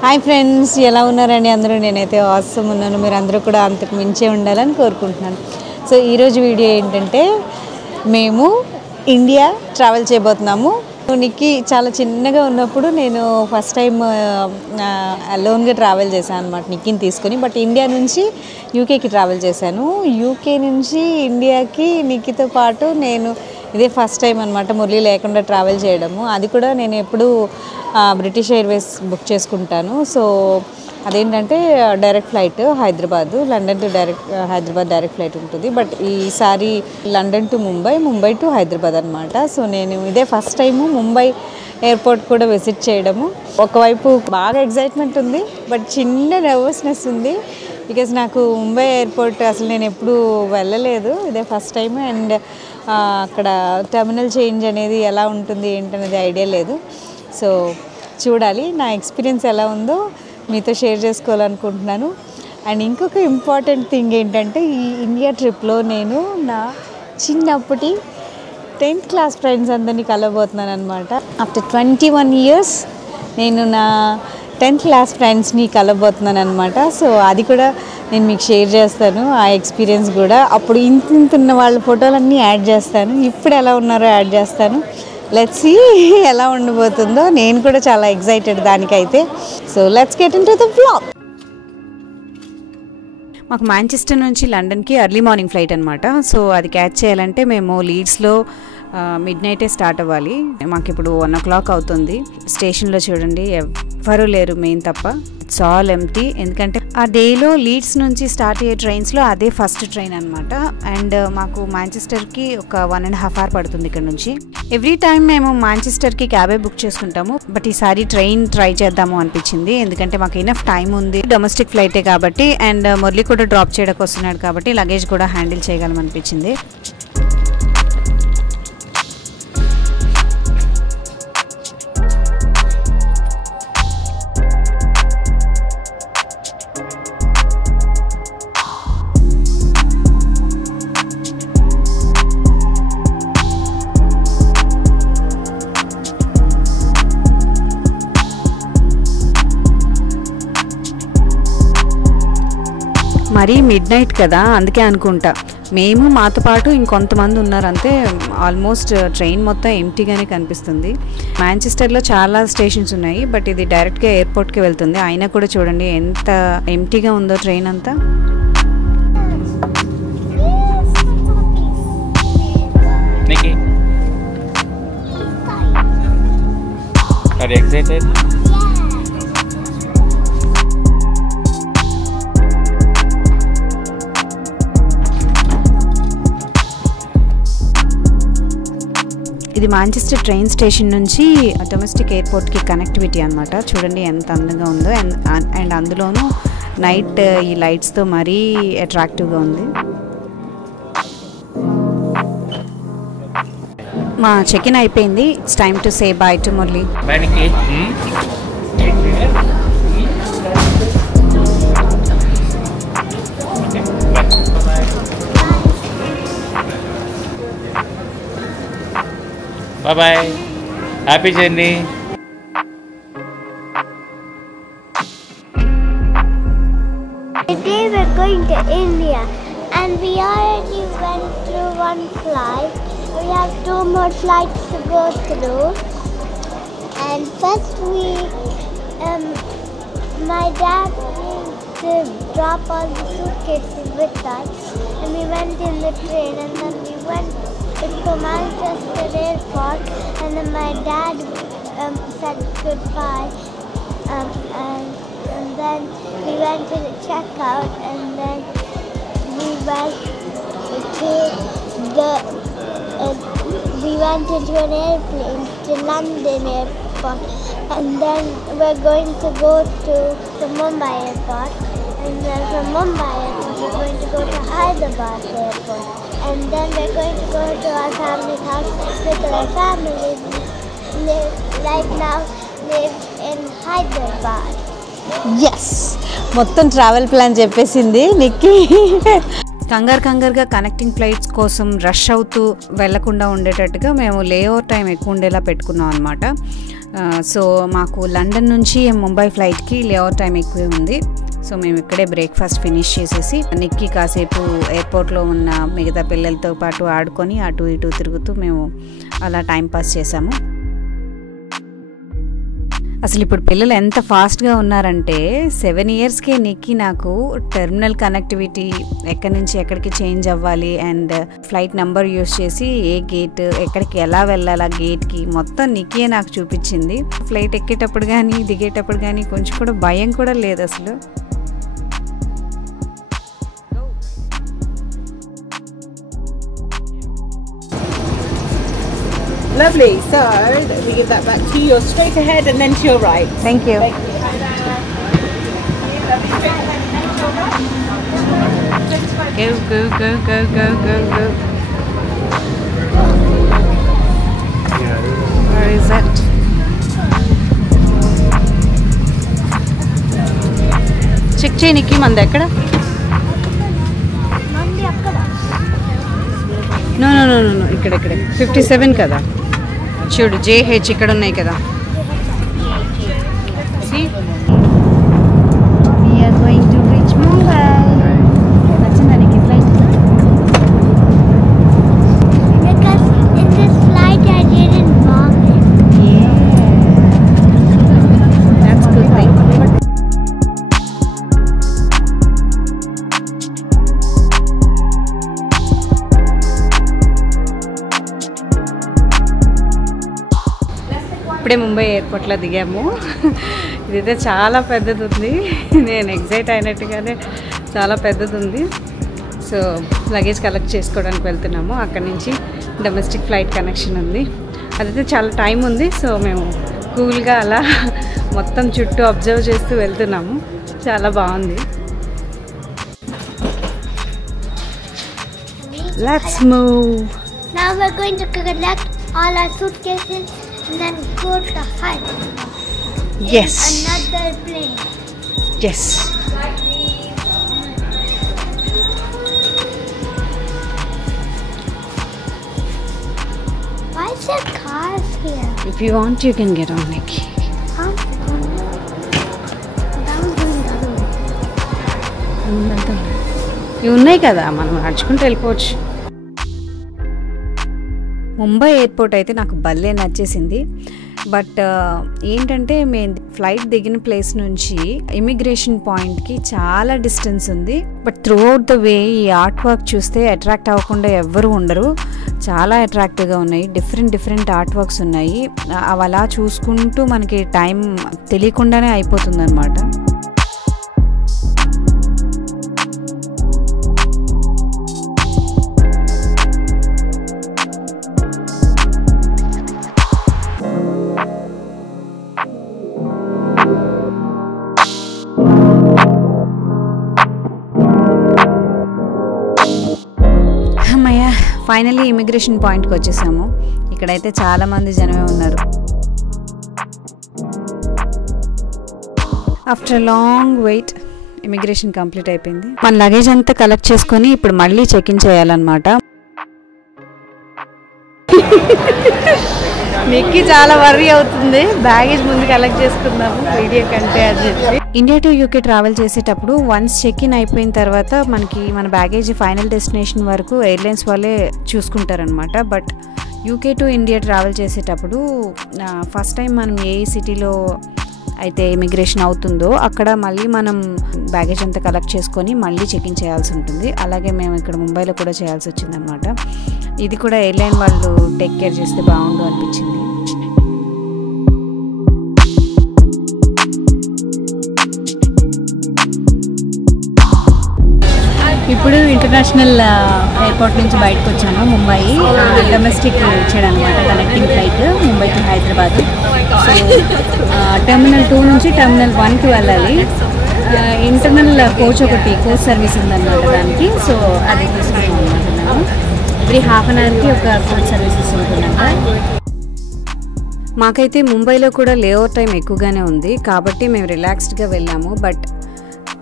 Hi friends, ఎలా ఉన్నారండి అందరూ? నేనైతే ఆసమ్ ఉన్నాను. మీరు అందరూ కూడా అంతకు మించే ఉండాలని కోరుకుంటున్నాను. సో ఈరోజు వీడియో ఏంటంటే మేము ఇండియా ట్రావెల్ చేయబోతున్నాము. నిక్కి చాలా చిన్నగా ఉన్నప్పుడు నేను ఫస్ట్ టైం అలోన్గా ట్రావెల్ చేశాను అనమాట, నిక్కిని తీసుకొని. బట్ ఇండియా నుంచి యూకేకి ట్రావెల్ చేశాను. యూకే నుంచి ఇండియాకి నిక్కితో పాటు నేను ఇదే ఫస్ట్ టైం అనమాట మురళి లేకుండా ట్రావెల్ చేయడము. అది కూడా నేను ఎప్పుడు బ్రిటిష్ ఎయిర్వేస్ బుక్ చేసుకుంటాను. సో అదేంటంటే direct flight Hyderabad, London to Hyderabad direct flight ఉంటుంది. బట్ ఈసారి London to Mumbai to Hyderabad అనమాట. సో నేను ఇదే ఫస్ట్ టైము ముంబై ఎయిర్పోర్ట్ కూడా విజిట్ చేయడము. ఒకవైపు బాగా ఎగ్జైట్మెంట్ ఉంది, బట్ చిన్న నర్వస్నెస్ ఉంది. బికాజ్ నాకు ముంబై ఎయిర్పోర్ట్ అసలు నేను ఎప్పుడూ వెళ్ళలేదు, ఇదే ఫస్ట్ టైం. అండ్ అక్కడ టెర్మినల్ చేంజ్ అనేది ఎలా ఉంటుంది ఏంటనేది ఐడియా లేదు. సో చూడాలి, నా ఎక్స్పీరియన్స్ ఎలా ఉందో మీతో షేర్ చేసుకోవాలనుకుంటున్నాను. అండ్ ఇంకొక ఇంపార్టెంట్ థింగ్ ఏంటంటే ఈ ఇండియా ట్రిప్లో నేను నా చిన్నప్పటి 10th క్లాస్ ఫ్రెండ్స్ అందరినీ కలవబోతున్నాను అనమాట. ఆఫ్టర్ 21 years నేను నా 10th క్లాస్ ఫ్రెండ్స్ని కలవబోతున్నాను అనమాట. సో అది కూడా నేను మీకు షేర్ చేస్తాను, ఆ ఎక్స్పీరియన్స్ కూడా. అప్పుడు ఇంత ఉన్న వాళ్ళ ఫోటోలన్నీ యాడ్ చేస్తాను, ఇప్పుడు ఎలా ఉన్నారో యాడ్ చేస్తాను. లెట్స్ సీ ఎలా ఉండబోతుందో. నేను కూడా చాలా ఎక్సైటెడ్ దానికైతే. So let's get into the vlog. మాకు మాంచెస్టర్ నుంచి లండన్కి ఎర్లీ మార్నింగ్ ఫ్లైట్ అనమాట. సో అది క్యాచ్ చేయాలంటే మేము లీడ్స్లో మిడ్ నైటే స్టార్ట్ అవ్వాలి. మాకు ఇప్పుడు 1 o'clock అవుతుంది. స్టేషన్లో చూడండి ఎవ్వరూ లేరు, మెయిన్ తప్ప. It's all empty. ఎందుకంటే ఆ డేలో లీడ్స్ నుంచి స్టార్ట్ అయ్యే ట్రైన్స్లో అదే ఫస్ట్ ట్రైన్ అనమాట. అండ్ మాకు మాంచెస్టర్కి ఒక 1.5 hour పడుతుంది ఇక్కడ నుంచి. ఎవ్రీ టైం మేము మాంచెస్టర్కి క్యాబే బుక్ చేసుకుంటాము, బట్ ఈసారి ట్రైన్ ట్రై చేద్దాము అనిపించింది. ఎందుకంటే మాకు ఇనఫ్ టైం ఉంది, డొమెస్టిక్ ఫ్లైటే కాబట్టి. అండ్ మురళి కూడా డ్రాప్ చేయడానికి వస్తున్నాడు కాబట్టి లగేజ్ కూడా హ్యాండిల్ చేయగలం అనిపించింది. మరీ మిడ్ నైట్ కదా, అందుకే అనుకుంటా. మేము మాతో పాటు ఇంకొంతమంది ఉన్నారు అంతే. ఆల్మోస్ట్ ట్రైన్ మొత్తం ఎంటీగానే కనిపిస్తుంది. మాంచెస్టర్లో చాలా స్టేషన్స్ ఉన్నాయి, బట్ ఇది డైరెక్ట్గా ఎయిర్పోర్ట్కి వెళ్తుంది. అయినా కూడా చూడండి ఎంత ఎంటీగా ఉందో ట్రైన్ అంతా. ఇది మాంచెస్టర్ ట్రైన్ స్టేషన్ నుంచి డొమెస్టిక్ ఎయిర్పోర్ట్కి కనెక్టివిటీ అనమాట. చూడండి ఎంత అందంగా ఉందో. అండ్ అందులోనూ నైట్ ఈ లైట్స్తో మరీ అట్రాక్టివ్గా ఉంది. మా చెక్ ఇన్ అయిపోయింది. It's time to say bye to Murali. Bye-bye. Happy journey. Today we're going to India and we already went through one flight. We have 2 more flights to go through. And first my dad used to drop all the suitcases with us and we went in the train and then we went to Manchester Airport and then my dad said goodbye and then we went to the checkout and then we went into an airplane to London Airport and then we're going to go to the Mumbai Airport and then from Mumbai Airport we're going to go to Hyderabad Airport. And then we're going to go to our family house because our family right now live in Hyderabad. Yes, మొత్తం travel plan చెప్పేసింది నిక్కి. కంగారుగా connecting flights కోసం rush అవుతూ వెళ్లకుండా ఉండేటట్టుగా మేము layover time ఎక్కువ ఉండేలా పెట్టుకున్నాం అనమాట. సో మాకు లండన్ నుంచి ముంబై ఫ్లైట్కి లేఅవుట్ టైం ఎక్కువే ఉంది. సో మేము ఇక్కడే బ్రేక్ఫాస్ట్ ఫినిష్ చేసేసి నిక్కి కాసేపు ఎయిర్పోర్ట్లో ఉన్న మిగతా పిల్లలతో పాటు ఆడుకొని అటు ఇటు తిరుగుతూ మేము అలా టైం పాస్ చేసాము. అసలు ఇప్పుడు పిల్లలు ఎంత ఫాస్ట్గా ఉన్నారంటే 7 ఇయర్స్కే నిక్కి నాకు టెర్మినల్ కనెక్టివిటీ ఎక్కడి నుంచి ఎక్కడికి చేంజ్ అవ్వాలి అండ్ ఫ్లైట్ నెంబర్ యూస్ చేసి ఏ గేట్ ఎక్కడికి ఎలా వెళ్ళాలి ఆ గేట్కి మొత్తం నిక్కియే నాకు చూపించింది. ఫ్లైట్ ఎక్కేటప్పుడు కానీ దిగేటప్పుడు కానీ కొంచెం కూడా భయం కూడా లేదు అసలు. Lovely. So we give that back to you. You're straight ahead and then to your right. Thank you. Go, go, go, go, go, go, go. Where is that? Check చేయి నిక్కి మంది ఎక్కడ? నో నో నో నో ఇక్కడ 57 కదా చూడు JH ఇక్కడ ఉన్నాయి కదా. See? We are going to reach Mumbai. నచ్చిందా నీకు flight? Because in this flight I didn't vomit. Yeah. That's good thing. ఇప్పుడే ముంబై ఎయిర్పోర్ట్లో దిగాము. ఇదైతే చాలా పెద్దది ఉంది. నేను ఎగ్జైట్ అయినట్టుగానే చాలా పెద్దది ఉంది. సో లగేజ్ కలెక్ట్ చేసుకోవడానికి వెళ్తున్నాము. అక్కడి నుంచి డొమెస్టిక్ ఫ్లైట్ కనెక్షన్ ఉంది. అదైతే చాలా టైం ఉంది. సో మేము కూల్గా అలా మొత్తం చుట్టూ అబ్జర్వ్ చేస్తూ వెళ్తున్నాము. చాలా బాగుంది. Let's move. Now we're going to collect all our suitcases and then go to hide. Yes. Another plane. Yes. Why is there cars here? If you want, you can get on, Nikki. Huh? That was going the other way. ఇవి ఉన్నాయి కదా మనం నడుచుకుంటూ వెళ్ళిపోవచ్చు. Mumbai airport అయితే నాకు భలే నచ్చేసింది. బట్ ఏంటంటే మేము ఫ్లైట్ దిగిన ప్లేస్ నుంచి ఇమిగ్రేషన్ పాయింట్కి చాలా డిస్టెన్స్ ఉంది. But through out the way ఈ ఆర్ట్ వర్క్ చూస్తే అట్రాక్ట్ అవ్వకుండా ఎవ్వరూ ఉండరు. చాలా అట్రాక్టివ్గా ఉన్నాయి. డిఫరెంట్ ఆర్ట్ వర్క్స్ ఉన్నాయి. అవి అలా చూసుకుంటూ మనకి టైం తెలియకుండానే అయిపోతుంది అనమాట. ఫైనల్లీ ఇమిగ్రేషన్ పాయింట్కి వచ్చేసాము. ఇక్కడైతే చాలామంది జనమే ఉన్నారు. After long wait immigration complete అయిపోయింది. మన లగేజ్ అంతా కలెక్ట్ చేసుకొని ఇప్పుడు మళ్ళీ చెక్ ఇన్ చేయాలన్నమాట. నిక్కి చాలా వర్రీ అవుతుంది. బ్యాగేజ్ ముందు కలెక్ట్ చేసుకుందాము వీడియో కంటే అని చెప్పి. ఇండియా టు యూకే ట్రావెల్ చేసేటప్పుడు వన్స్ చెక్ ఇన్ అయిపోయిన తర్వాత మనకి మన బ్యాగేజ్ ఫైనల్ డెస్టినేషన్ వరకు ఎయిర్లైన్స్ వాళ్ళే చూసుకుంటారనమాట. But UK to India travel చేసేటప్పుడు ఫస్ట్ టైం మనం ఏ సిటీలో అయితే ఇమిగ్రేషన్ అవుతుందో అక్కడ మళ్ళీ మనం బ్యాగేజ్ అంతా కలెక్ట్ చేసుకొని మళ్ళీ చెక్ ఇన్ చేయాల్సి ఉంటుంది. అలాగే మేము ఇక్కడ ముంబైలో కూడా చేయాల్సి వచ్చిందనమాట. ఇది కూడా ఎయిర్లైన్ వాళ్ళు టేక్ కేర్ చేస్తే బాగుండు అనిపించింది. ఇప్పుడు ఇంటర్నేషనల్ ఎయిర్పోర్ట్ నుంచి బయటకు వచ్చాము. ముంబై డొమెస్టిక్ ఇచ్చాడు అనమాట connecting flight Mumbai to Hyderabad. So terminal 2 నుంచి టెర్మినల్ 1కి వెళ్ళాలి. ఇంటర్నల్ కోచ్ ఒకటి కోచ్ సర్వీస్ ఉందన్నమాట దానికి. సో అది తీసుకుంటాం అనుకుంటున్నాము. ఎవ్రీ హాఫ్ అన్ అవర్కి ఒక కోచ్ సర్వీసెస్ ఉంటుందంట. మాకైతే ముంబైలో కూడా లేఓవర్ టైం ఎక్కువగానే ఉంది కాబట్టి మేము రిలాక్స్డ్గా వెళ్ళాము. బట్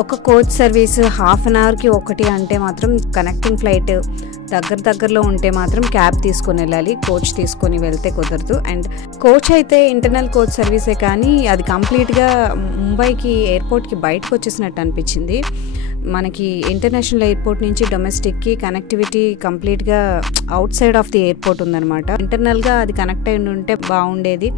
ఒక కోచ్ సర్వీస్ హాఫ్ అన్ అవర్కి ఒకటి అంటే మాత్రం కనెక్టింగ్ ఫ్లైట్ దగ్గరలో ఉంటే మాత్రం క్యాబ్ తీసుకొని వెళ్ళాలి, కోచ్ తీసుకొని వెళ్తే కుదరదు. అండ్ కోచ్ అయితే ఇంటర్నల్ కోచ్ సర్వీసే, కానీ అది కంప్లీట్గా ముంబైకి ఎయిర్పోర్ట్కి బయటకు వచ్చేసినట్టు అనిపించింది. మనకి ఇంటర్నేషనల్ ఎయిర్పోర్ట్ నుంచి డొమెస్టిక్కి కనెక్టివిటీ కంప్లీట్గా out side of the airport ఉందన్నమాట. ఇంటర్నల్గా అది కనెక్ట్ అయి ఉంటే బాగుండేది,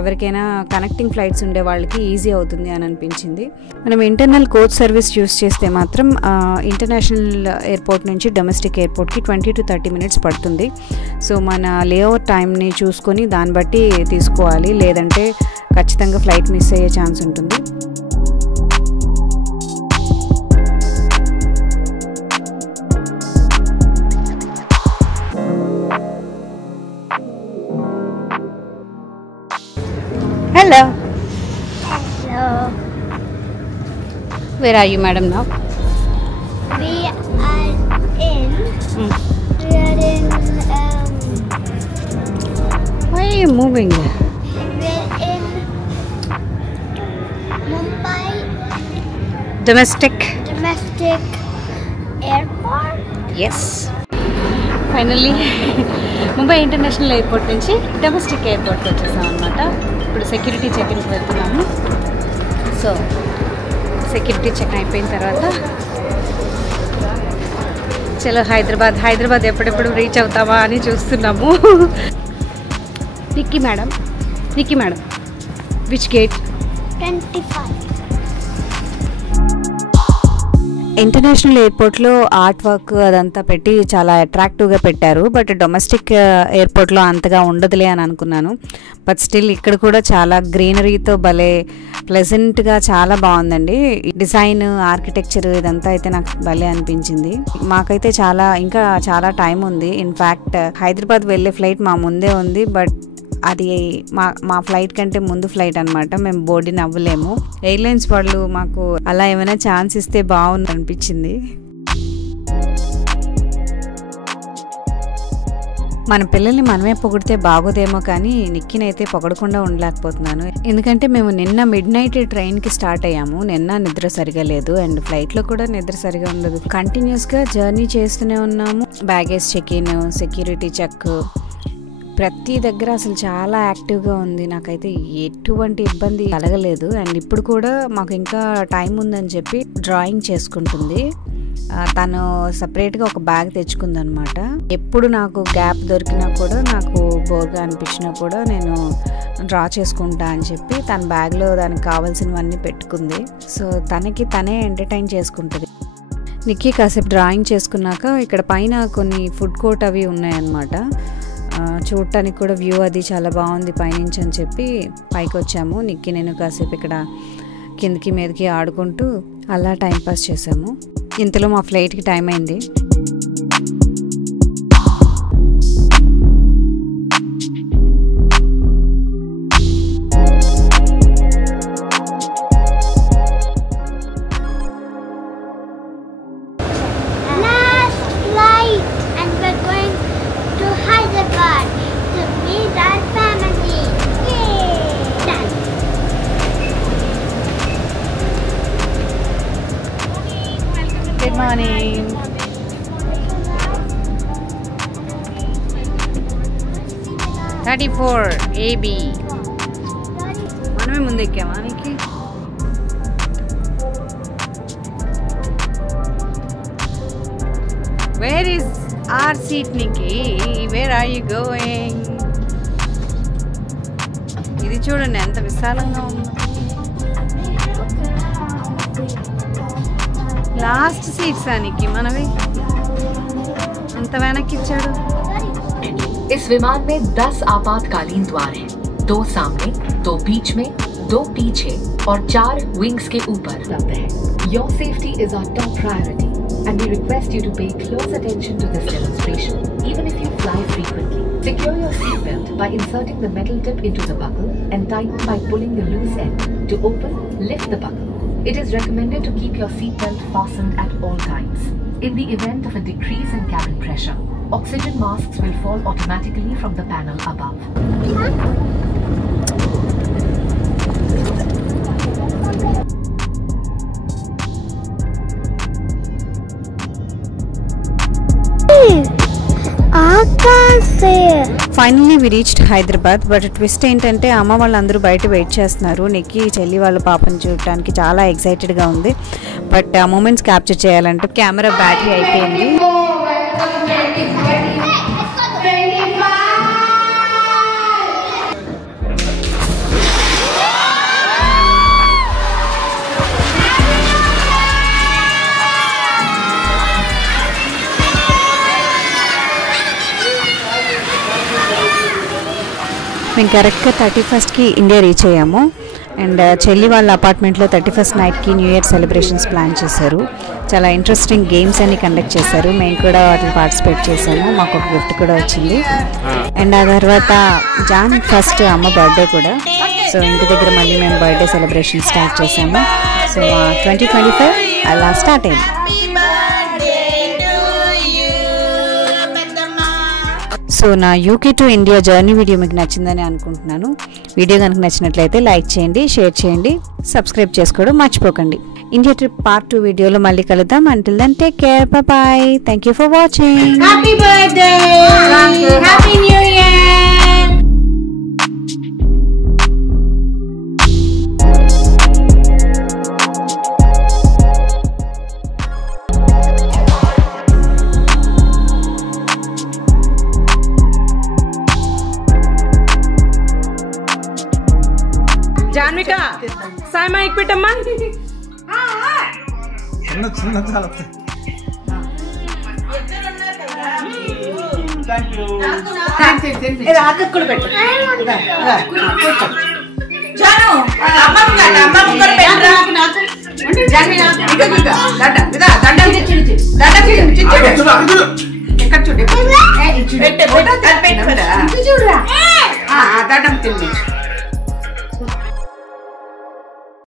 ఎవరికైనా కనెక్టింగ్ ఫ్లైట్స్ ఉండే వాళ్ళకి ఈజీ అవుతుంది అని అనిపించింది. మనం ఇంటర్నల్ కోచ్ సర్వీస్ యూస్ చేస్తే మాత్రం ఇంటర్నేషనల్ ఎయిర్పోర్ట్ నుంచి డొమెస్టిక్ ఎయిర్పోర్ట్కి 20 to 30 minutes పడుతుంది. సో మన లేఓవర్ టైంని చూసుకొని దాన్ని బట్టి తీసుకోవాలి, లేదంటే ఖచ్చితంగా ఫ్లైట్ మిస్ అయ్యే ఛాన్స్ ఉంటుంది. Hello. Hello. Where are you, madam, now? We are in. We are in. Why are you moving? We're in Mumbai Domestic. Airport. Yes. Finally Mumbai international airport నుంచి డొమెస్టిక్ ఎయిర్పోర్ట్కి వచ్చేసాం అనమాట. ఇప్పుడు సెక్యూరిటీ చెక్-ఇన్కి వెళ్తున్నాము. So security check అయిపోయిన తర్వాత చలో హైదరాబాద్ ఎప్పుడెప్పుడు రీచ్ అవుతామా అని చూస్తున్నాము. Nikki madam which gate? 25. International ఎయిర్పోర్ట్లో ఆర్ట్ వర్క్ అదంతా పెట్టి చాలా అట్రాక్టివ్గా పెట్టారు. బట్ డొమెస్టిక్ ఎయిర్పోర్ట్లో అంతగా ఉండదులే అని అనుకున్నాను. బట్ స్టిల్ ఇక్కడ కూడా చాలా గ్రీనరీతో భలే ప్లెజెంట్గా చాలా బాగుందండి. డిజైన్, ఆర్కిటెక్చర్ ఇదంతా అయితే నాకు భలే అనిపించింది. మాకైతే ఇంకా చాలా టైం ఉంది. ఇన్ఫ్యాక్ట్ హైదరాబాద్ వెళ్ళే ఫ్లైట్ మా ముందే ఉంది, బట్ అది మా ఫ్లైట్ కంటే ముందు ఫ్లైట్ అనమాట. మేము బోర్డింగ్ అవ్వలేము. ఎయిర్లైన్స్ వాళ్ళు మాకు అలా ఏమైనా ఛాన్స్ ఇస్తే బాగుంది అనిపించింది. మన పిల్లల్ని మనమే పొగిడితే బాగోదేమో, కానీ నిక్కినైతే పొగడకుండా ఉండలేకపోతున్నాను. ఎందుకంటే మేము నిన్న మిడ్-నైట్ ట్రైన్కి స్టార్ట్ అయ్యాము. నిన్న నిద్ర సరిగా లేదు, అండ్ ఫ్లైట్లో కూడా నిద్ర సరిగా ఉండదు. కంటిన్యూస్గా జర్నీ చేస్తూనే ఉన్నాము. బ్యాగేజ్ చెక్-ఇన్, సెక్యూరిటీ చెక్, ప్రతి దగ్గర అసలు చాలా యాక్టివ్గా ఉంది. నాకైతే ఎటువంటి ఇబ్బంది కలగలేదు. అండ్ ఇప్పుడు కూడా మాకు ఇంకా టైం ఉందని చెప్పి డ్రాయింగ్ చేసుకుంటుంది. తను సపరేట్గా ఒక బ్యాగ్ తెచ్చుకుందనమాట. ఎప్పుడు నాకు గ్యాప్ దొరికినా కూడా, నాకు బోర్గా అనిపించినా కూడా నేను డ్రా చేసుకుంటా అని చెప్పి తన బ్యాగ్లో దానికి కావాల్సినవన్నీ పెట్టుకుంది. సో తనే ఎంటర్టైన్ చేసుకుంటుంది. నిక్కీ కాసేపు డ్రాయింగ్ చేసుకున్నాక ఇక్కడ పైన కొన్ని ఫుడ్ కోర్ట్ అవి ఉన్నాయన్నమాట. చూడటానికి కూడా వ్యూ అది చాలా బాగుంది పైనుంచి అని చెప్పి పైకి వచ్చాము. నిక్కి నేను కాసేపు ఇక్కడ కిందకి మీదకి ఆడుకుంటూ అలా టైంపాస్ చేసాము. ఇంతలో మా ఫ్లైట్కి టైం అయింది. Good morning. (34 AB). మనమే ముందు ఎక్కామా నీకు? Where is our seat, Nikki? Where are you going? ఇది చూడండి ఎంత విశాలంగా ఉందో. లాస్ట్ సీట్స్ ఆనికి మనవి అంత వెనక్కి ఇచ్చాడు. इस विमान में 10 आपातकालीन द्वार हैं, 2 सामने, 2 बीच में, 2 पीछे और 4 विंग्स के ऊपर उपलब्ध है. Your safety is our top priority and we request you to pay close attention to this demonstration even if you fly frequently. Secure your seatbelt by inserting the metal tip into the buckle and tighten by pulling the loose end. To open, lift the buckle. It is recommended to keep your seatbelt fastened at all times. In the event of a decrease in cabin pressure, oxygen masks will fall automatically from the panel above. Finally we reached Hyderabad. But twist ఏంటంటే అమ్మ వాళ్ళందరూ బయట wait చేస్తున్నారు. నిక్కి చెల్లి వాళ్ళ పాపని చూడటానికి చాలా ఎక్సైటెడ్గా ఉంది. బట్ ఆ మూమెంట్స్ క్యాప్చర్ చేయాలంటే కెమెరా బ్యాటరీ అయిపోయింది. మేము కరెక్ట్గా 31st ఇండియా రీచ్ అయ్యాము. అండ్ చెల్లి వాళ్ళ అపార్ట్మెంట్లో 31st నైట్కి న్యూ ఇయర్ సెలబ్రేషన్స్ ప్లాన్ చేశారు. చాలా ఇంట్రెస్టింగ్ గేమ్స్ అన్ని కండక్ట్ చేశారు. మేము కూడా వాటిని పార్టిసిపేట్ చేసాము. మాకు ఒక గిఫ్ట్ కూడా వచ్చింది. అండ్ ఆ తర్వాత జాన్ 1st అమ్మ బర్త్డే కూడా. సో ఇంటి దగ్గర మళ్ళీ మేము బర్త్డే సెలబ్రేషన్ స్టార్ట్ చేసాము. సో 2025 అలా స్టార్ట్ అయింది. సో నా UK to India journey video మీకు నచ్చిందని అనుకుంటున్నాను. వీడియో కనుక నచ్చినట్లయితే లైక్ చేయండి, షేర్ చేయండి, సబ్స్క్రైబ్ చేసుకోవడం మర్చిపోకండి. ఇండియా ట్రిప్ పార్ట్ 2 వీడియోలో మళ్ళీ కలుద్దాం. Until then take care, bye. Thank you for watching. Happy birthday! Happy New Year! Janvika Sai mic పెట్టమ్మా. అక్కకు పెట్టు. జాను దండం తిండి.